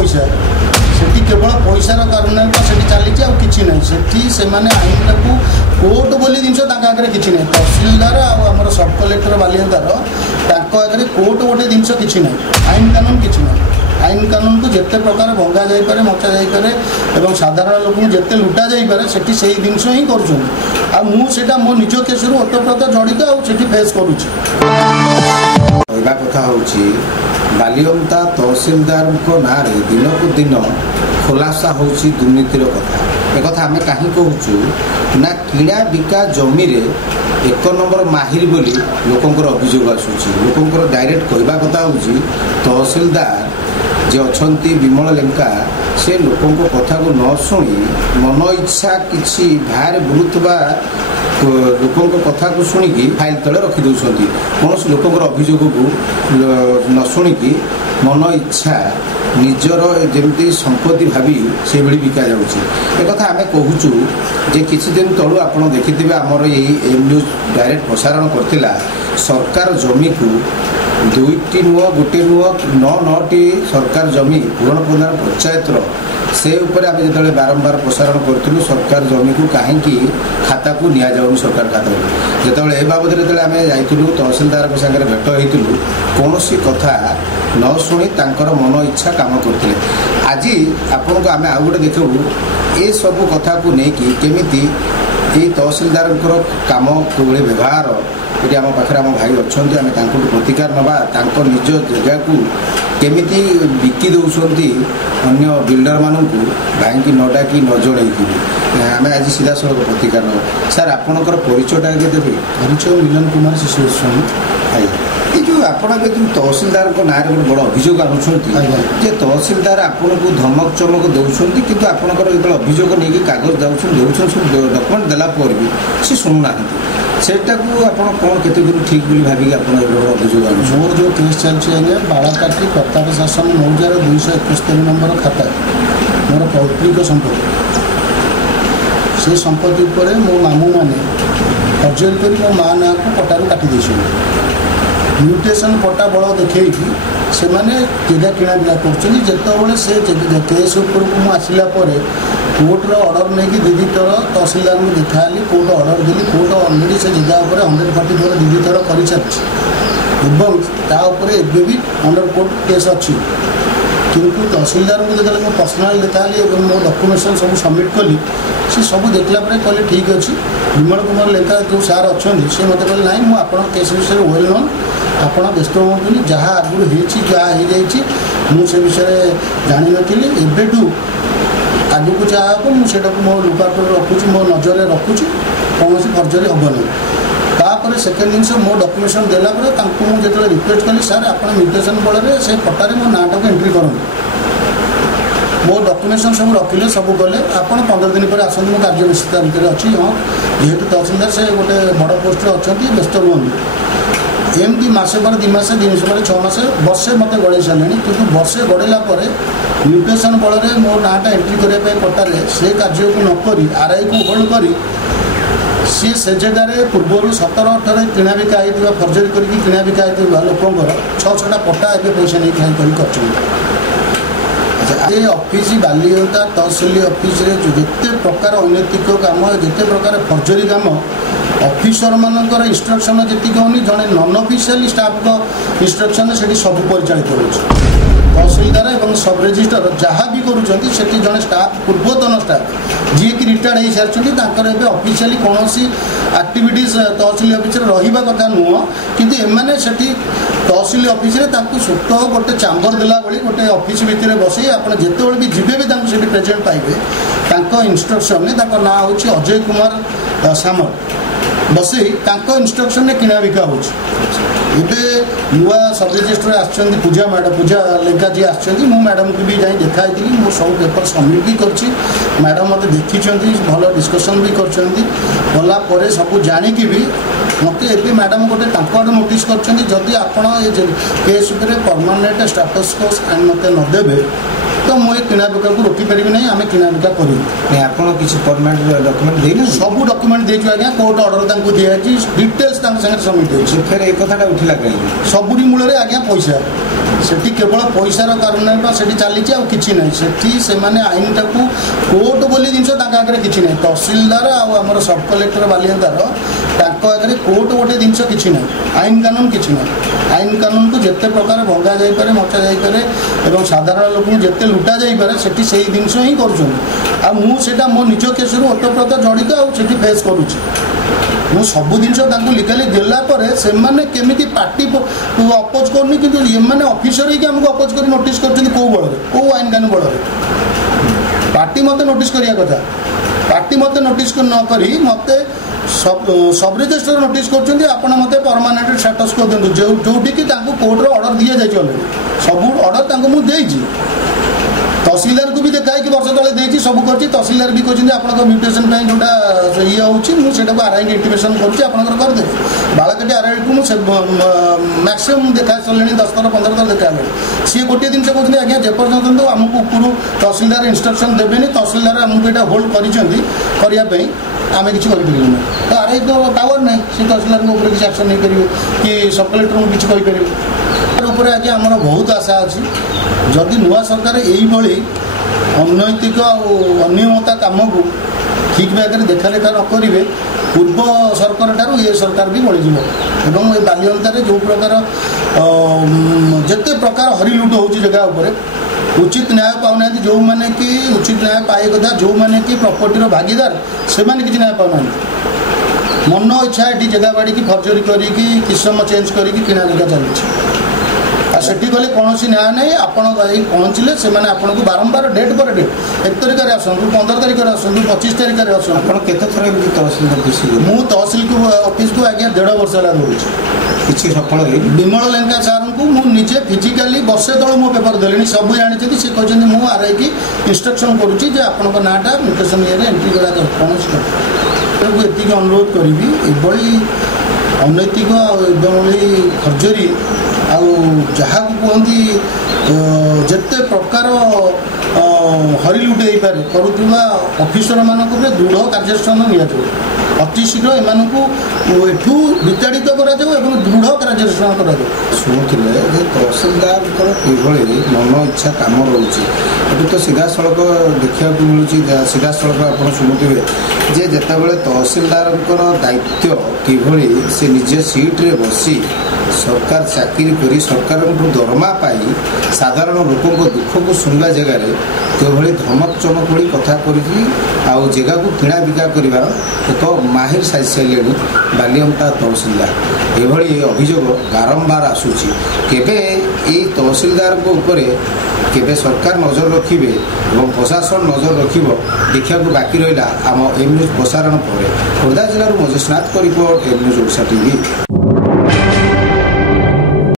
पैसा सेठी केवल पैसार कारण सेठी चली कि ना सेठी से आईन को कोर्ट बोली जिन आगे कि ना तहसिलदार आमर सब कलेक्टर बालियदार आगे कोर्ट गोटे जिन कि ना आईन कानून कि ना आईन कानून को जिते प्रकार भंगा जापे मचा जापे साधारण लोक जिते लुटा जापे सेठी से जिनस ही करा मो निज केस ओतप्रोत जड़ित आठ फेस करुँच कथा हूँ बालियंता तहसिलदार ना दिन को दिन खुलासा हो दुर्नीतिर कथा एक कथा आम कहीं कहूँ ना किणा बिका जमी रे एक नंबर माहिर बोली लोकंर अभियोग आसूची लोकंर डायरेक्ट कहवा कथा हूँ तहसिलदार जे अच्छी विमल लेंका से लोकों कथा को न शुणी मन इच्छा किसी बाहर बुलूवा लोकों कथा को शुणिकी फाइल तले रखिदौं कौन लोकों अभियोग को न शुणिकी मन इच्छा निजर जमी संपत्ति भावी से भाई बिका जाता आम कहूँ जे किसी दिन तलू आप देखिथे आमर यही एम न्यूज डायरेक्ट प्रसारण करथिला सरकार जमी को दुईटी नुह गोटे नुह 9 सरकार जमी पूरण प्रधान पंचायतर से उपर आम जो बारंबार प्रसारण करूँ सरकार जमी को कहीं खाता को नि जाऊनी सरकार खाता को जो ए बाबद जो आम जाइलु तहसिलदार सागर भेट होइलु कौन कथा न शुणी तांकर मन इच्छा काम करते आज आपण को आम आउ गोटे देखू ये सब कथा को लेकिन केमी ये तहसिलदार काम कोई व्यवहार ये आम पाखे आम भाई अच्छा आम प्रतिकार नवा निज जगह को केमी बिकी दौरान अन्य बिल्डर मानक भाई न डाकी न जन आम आज सीधा सड़क प्रतिकार ना सार आपणकर परिचयटा देवे परिचय मिलन कुमार शिशु गोस्वामी ये जो आप तहसिलदार ना बड़ अभियोग आनुंट तहसिलदार आपन को धमक चमक दौरान कि आपंकर जो अभियोग नहीं कागज दौरान सब डॉक्यूमेंट देलापर भी सी शुणुना सेटा को आप कौन केते दिन ठीक बोली भाविक आप अभियोग आनु मोर जो केस चलती आज्ञा बाड़ाकाठी प्रताप शासन मौजार 271 नंबर खाता मोर पौत्रिक संपत्ति से संपत्ति पर मो मामू मैंने अर्जन कर मो माँ ना को पटारू काटी म्यूटेशन पट्टा बड़ देखे से मैंने जगह किणा बिका करते से केस उपरको आसला कोर्टर ऑर्डर नहीं दीदी थर तहसिलदार को देखाली कोर्ट ऑर्डर देली कोर्ट अलरेडी से जगह पर 144 दीदी थर कर सारी भी अंडर कोर्ट केस अच्छी किंतु तहसिलदार को जो पर्सनाल देखाली मो डॉक्यूमेंटेशन सब सबमिट कली सी सब देखला कहले ठीक अच्छे विमल कुमार लेखा जो सार अच्छा से मत कहले ना मुझे केस विषय वेल नोन आप व्यस्त हूँ जहाँ आगुरी मुझे विषय जानी नी आगू को जहाँ हम मुझे मो लुकापुर रखुची मो नजर रखुची कौन फर्जरी हम ना तापर सेकेंड जिन मो डॉक्यूमेंटेशन देला मुझे रिक्वेस्ट कली सार आप म्यूटेशन बल से पट्टारे मो नाटा को एंट्री करूँ मो डॉक्यूमेंटेशन सब रखिले सब कले आप 15 दिन पर आसत मो कार्य निश्चित भितर अच्छी हाँ जेहेतु तहसिलदार से गोटे बड़ पोस्ट अच्छा व्यस्त रुहतु एमती मसे पर 2 मास 3 मास 6 मास वर्षे मत गड़े सारे कि वर्षे गड़ेला म्यूटेशन बल मो नाटा एंट्री करने पट्टारे से कार्य को नक आरआई को होल्ड कर सी से जगार पूर्व 17-18 किणा बिका होता फर्जरी करके किणा बिका होता लोकर 6-6टा पट्टा ए पैसा नहीं कर ऑफिस बालियंता तहसिल ऑफिस जिते प्रकार अनैतिक काम जिते प्रकार फर्जरी काम ऑफिसर मानकर इंस्ट्रक्शन जी होनी जड़े नॉन ऑफिशियल स्टाफ को इंस्ट्रक्शन से सब परिचालित हो तहसिलदार और सब रजिस्टर जहाँ भी करुँच जड़े स्टाफ पूर्वतन स्टाफ जी कि रिटायर्ड हो सारी ऑफिशियली कौन आक्टिविटीज तहसिल ऑफिस रहा कथा नुह किंतु एमाने सेठी तहसिल ऑफिस स्वत गोटे चांबर देला भाई गोटे ऑफिस भितर बसई आप जिते भी जीवे भी प्रेजेंट पाइबे इंस्ट्रक्शन ना हूँ अजय कुमार सामल बसई इंस्ट्रक्शन ने किणा बिका हो नुआ सब रजिस्टर आसछन्ती पूजा मैडम पूजा लेखा जी आसछन्ती मु मैडम को भी जाई देखाई मो सब पेपर सबमिट भी करछि मैडम मत देखी भल डिस्कसन भी करछन्ती गला परे सब जानिकी भी मत ए मैडम गोटे टांकड़ नोटिस करछन्ती जदि आपण ए केस उपर परमानेंट स्टेटस को साइन मत न देबे तो मुझे किणा बिका को रोकी पारि नहीं आम किणा बिका करूँ आप किसी परमानेंट डॉक्यूमेंट देना सब डॉक्यूमेंट देखिए आज्ञा कोर्ट ऑर्डर दिखाई डिटेल्स सबमिट हो फिर एक कथा उठिला कहीं सबुरी मूल आज्ञा पैसा सेठी केवल पैसार कारण सेठी चली कि ना सेठी से आईनटा को कोर्ट बोली जिन आगे कि ना तहसिलदार आमर सब कलेक्टर बालियंतार आगे कोर्ट गोटे जिन कि ना आईन कानून कि ना आईन कानून को जिते प्रकार भंगा जापे मचा जापे और साधारण लोक जिते लुटा जापे सेठी से जिनस ही कर मो निज केस ओतप्रोत जड़ित आठ फेस करुच्ची मु सब जिन लिखाली देलापर से केमी पार्टी अपोज करनी कि ये ऑफिसर ही आमको अपोज कर नोटिस कर कौ बल कौ आईन कानून बल पार्टी मत नोटिस करिया कथा पार्टी मत नोटिस नक मत सब रजिस्टर नोटिस कर मत परमानेंट स्टेटस को दिंतु जोटी कि कोर्टर ऑर्डर दि जाए अलरेडी सब ऑर्डर मुझे तहसिलदार को भी देखाई कि वर्ष तले सब कर तहसिलदार भी कहते आप म्यूटेशन जोटा ये होता को आरआई इंटीमेशन करदे बालाकाटी आरआई को मैक्सिमम देखा सारे 10 थर 15 थर देखा सी गोटे जिन कहते हैं आज्ञा जेपर्यंत आमको ऊपर तहसिलदार इंस्ट्रक्शन देवे तहसिलदार आमको यहाँ होल्ड करने आम कि तो आरआई तो पावर ना सी तहसिलदार किसी एक्शन नहीं करेंगे कि सब कलेक्टर को किसी कहीपर आज्ञा आम बहुत आशा अच्छी जदि नुआ सरकार यही अनैतिक अनियमता कम को ठीक भाग देखा लेखा न करेंगे पूर्व सरकार ठार ये सरकार भी बढ़ीज एवं ये बालियंतार जो प्रकार जिते प्रकार हरिलुट हो जगह उपर उचित न्याय पाऊना जो मैंने कि उचित न्याय पाए कथा जो मैंने कि प्रॉपर्टी भागीदार से किसी न्याय पाऊना मन इच्छा ये जगह बाड़ी की फर्जरी करी किसम चेंज करके किना बिका चलती सेठी गले कौन न्याय नहीं आपड़ पहुँचले से आपको बारंबार डेट पर डेट 1 तारिख में आसतु 15 तारिख में आसतु 25 तारिख में आसतु आप तहसिल ऑफिस मुझे तहसिल ऑफिस को आज्ञा 1.5 वर्ष है दौड़ी किसी सफल विमल लेंका सार को मुझे फिजिकाली वर्षे तल मो पेपर देली सब जानते सी कहते मुझे आरआई की इंस्ट्रक्शन करुच्ची आपण नाटा म्यूटेशन ये एंट्री करा कौन ये अनुरोध करी ये अनैतिक फर्जरी जहाँ कहती जिते प्रकार हरिलुट हो पारे करुवा ऑफिसर मानक दृढ़ कार्यानुष्ठान नि अतिशीघ्र एठू विताड़ित करा दृढ़ कार्यानुष्ठान करा शुणुले तहसिलदार किभली मन इच्छा कम रोचे ये तो सीधा सड़क देखा मिलूँ सीधा सड़क आप शुणुवे जे जितेबाला तहसिलदार दायित्व किभली से निजे सीट्रे बसी सरकार चाकरी करी सरकार दरमा पाई साधारण लोकों दुख को शुणा जगार किभली धमक चमक कथा कर जगह को किणा बिका कर एक माहिर साज सारे बालियंता तहसिलदार ये अभियोग बारंबार आसूची केबे ये तहसिलदार को ऊपर केबे सरकार नजर रखिबे और प्रशासन नजर रखिबो देखा बाकी रहा आम एम न्यूज प्रसारण पर खोर्धा जिलूर मजेशनाथ report M news Odisha TV.